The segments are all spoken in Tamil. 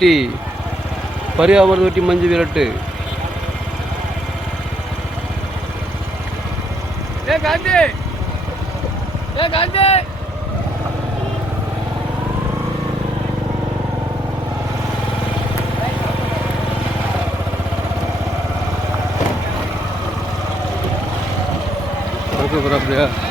டீ பரியாமரம் தொட்டி மஞ்சு விரட்டு. ஏ காந்தி! ஏ காந்தி! ஓகே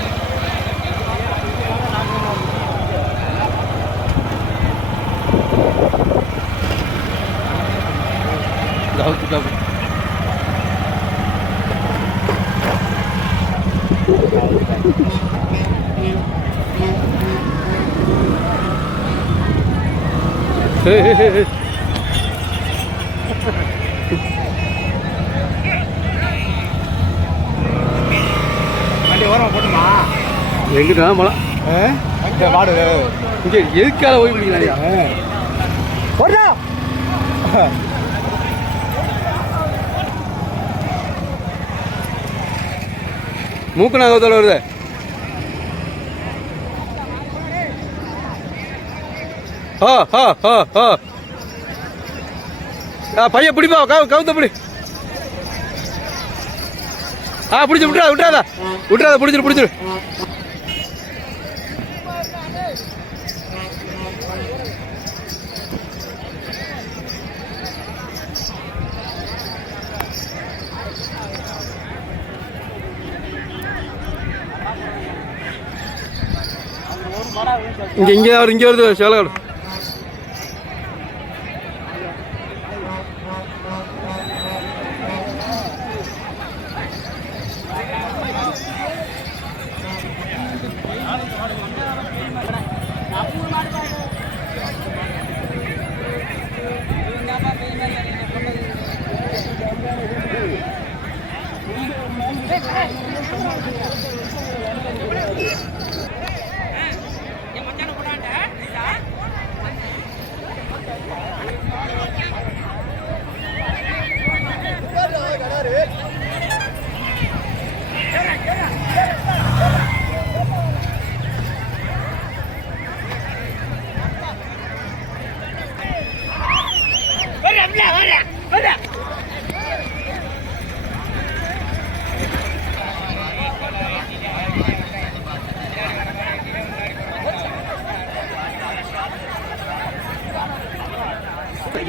எங்கிட்ட மழை? மாடு இங்க எதுக்கால போய் பிடிக்கிறாங்க மூக்கு நாகத்தோட வருது? ஆ ஆ ஆ ஆ ஆ பையன் பிடிப்பா கவு கவுத்த பிடி. ஆ பிடிச்சி விட்டுறாத விட்டுறாத. விட்டுறாத பிடிச்சிரு பிடிச்சிரு. இங்க இங்க வருது இங்க வருது சேலகாடு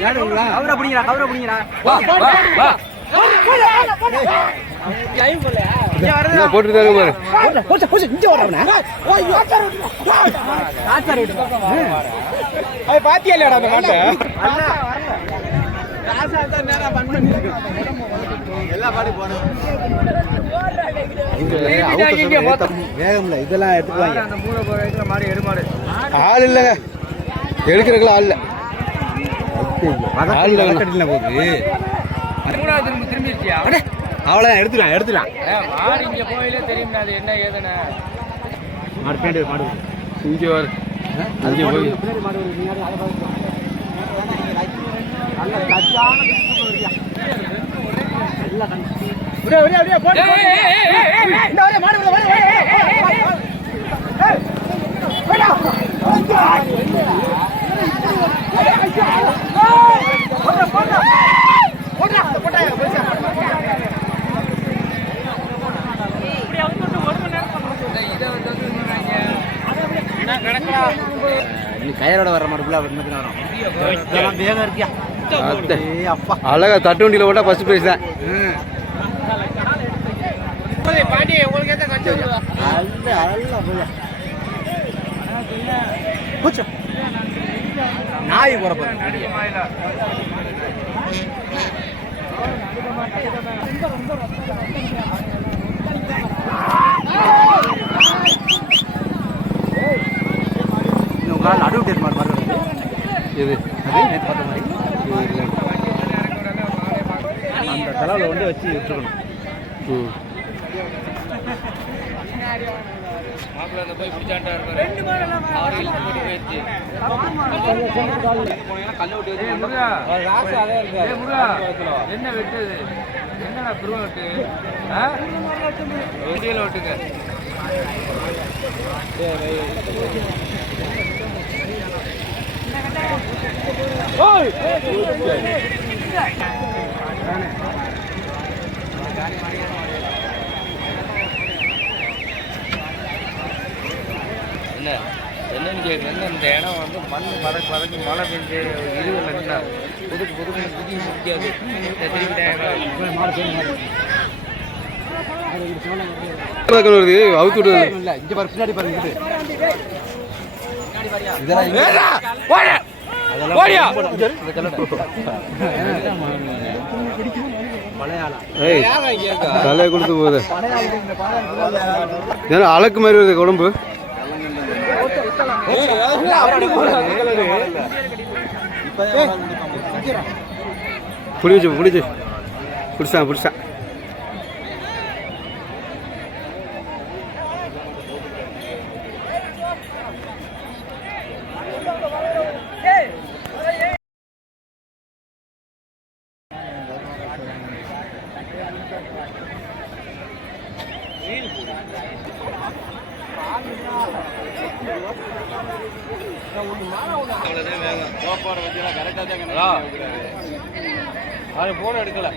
கவரை பிடிங்கடா கவரை பிடிங்கடா அது பாத்தியா இல்லையாடா அந்த மாட்டை வேகம்ல இதெல்லாம் எருமாடு ஆள் இல்லைங்க எடுக்கிறதுக்குலாம் ஆள் இல்லை வதக்கட்டில போகுது. திரும்ப திரும்பிடுச்சியா அவ்வளோதான் எடுத்துக்கலாம் எடுத்துக்கலாம் மாடு இங்க போயிலே தெரியும் அது என்ன ஏதுன்னு. மாடு இங்கே வர. போய் விடியா போடு இந்த வரே மாடு விட வரே நீ கயரோட வர மாடு ஃபுல்லாக வரும் வேகம் இருக்கியா? அழகா தட்டு வண்டியில் போட்டால் ஃபஸ்ட் ப்ரைஸ் தான். பாண்டி உங்களுக்கு எந்த கஞ்சம் அல்ல அல்ல போய் பூச்சு நாய் போற பாரு இந்த உங்களால் அட்வொகேட் மாதிரி மாதிரி வருது இது அது நேற்று பார்த்த மாதிரி. அந்த தலைவில் வந்து வச்சு விட்டுருக்கணும் ம். என்ன வெட்டுது என்னடா குருவ வெட்டு வெட்டியில் வெட்டுங்க என்ன? என்னன்னு கேட்குறேன் இந்த இடம் வந்து மண் பதக்கு பதக்கு மழை பெஞ்சு இருவில் நின்னா புதுக்கு புதுக்கு முடியாது வருது? அவுத்து விடுறது இல்ல இங்க பாரு பின்னாடி பாரு இங்கிட்டு ஓடியா ஏய் தலையை கொடுத்து போகுது. ஏன்னா அலக்கு மாதிரி வருது உடம்பு? புடிச்சு புடிச்சு. பிடிச்சான் பிடிச்சான். அது போன எடுக்கல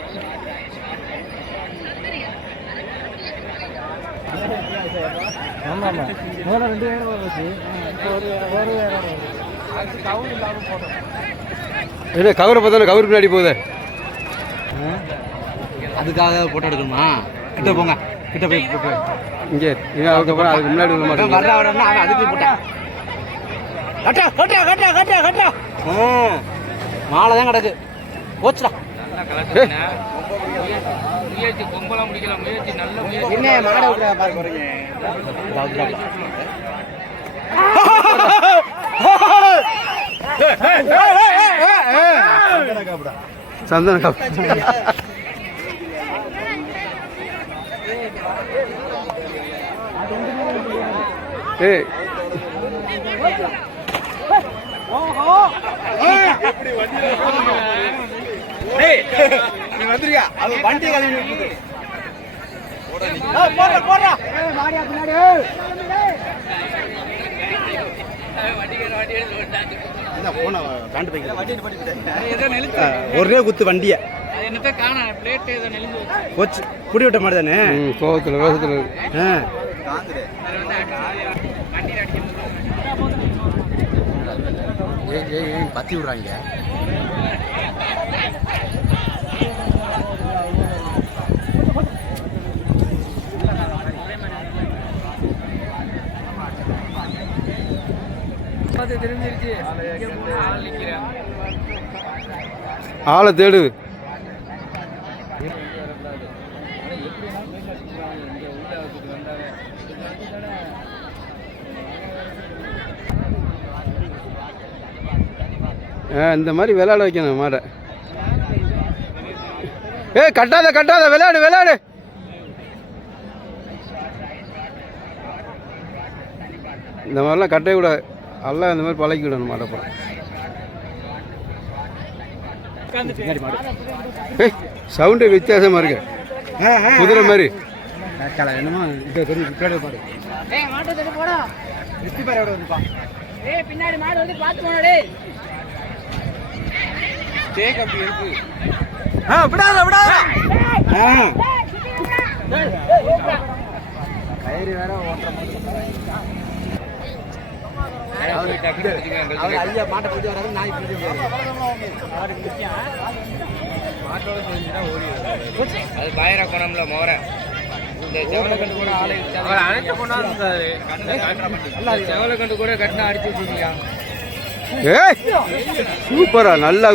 ஆமா ஆமா முதல்ல ரெண்டு பேரும் வந்துச்சு ஒரு ஒரு வேற கவர் இல்லாமல் போட்டோம் இல்லை கவர் பார்த்தாலும் கவர் பின்னாடி போகுது. அதுக்காக போட்டோ எடுக்கணுமா? கிட்ட போங்க. கிட்ட போய் இங்கே இங்கே அதுக்கப்புறம் அதுக்கு முன்னாடி உள்ள மாட்டேங்குது வர்ற வரன்னா அவன் அதுக்கு போட்டேன். கட்டா கட்டா கட்டா கட்டா கட்டா மாலை தான் கிடக்கு. போச்சுடா. நல்லா கலக்குறீங்க முயற்சி கொம்பெல்லாம் முடிக்கலாம் முயற்சி நல்ல முயற்சி என்ன மாடை விட்டுறா பாரு போறீங்க சந்தன காப்பு. நீ அது வண்டி கழுவி போடுறா ஒரே குத்து வண்டிய. போச்சு. குடி விட்ட மாதிரி தானே? கோவத்தில் ரோசத்தில் ஆ. வண்டியில் அடிக்கணும் ஏய் ஏய் ஏய் பத்தி விடுறாங்க. ஆள் நிக்கிறேன் இந்த மாதிரி விளையாட வைக்கணும் மாடை ஏய் கட்டாத கட்டாத விளையாடு விளையாடு. இந்த மாதிரிலாம் கட்டவே கூடாது. எல்லாம் இந்த மாதிரி பழக்கி விடணும் மாடை அப்புறம் சவுண்டு வித்தியாசமாக இருக்கு. குதிரை மாதிரி. பின்னாடி மாடு வந்து பார்த்து தள்ளி போடா வெற்றி பாரு எவ்வளோ வந்துப்பா ஏய் பின்னாடி மாடு வந்து பார்த்து போடா டேய் தேக் அப்படி இருக்கு ஆ விடாத விடாத. ஆ. கயிறு வேற ஓட்டுற அவர் ஐயா மாட்டை பிடிச்சி வராது நாய் பிடிச்சி அது பாயிர குணம்ல மோர. இந்த செவலை கண்டு கூட ஆளை அணைச்ச கண்டு கூட கட்டினா அடிச்சு வச்சுருக்கீங்க ஏய் சூப்பரா நல்லா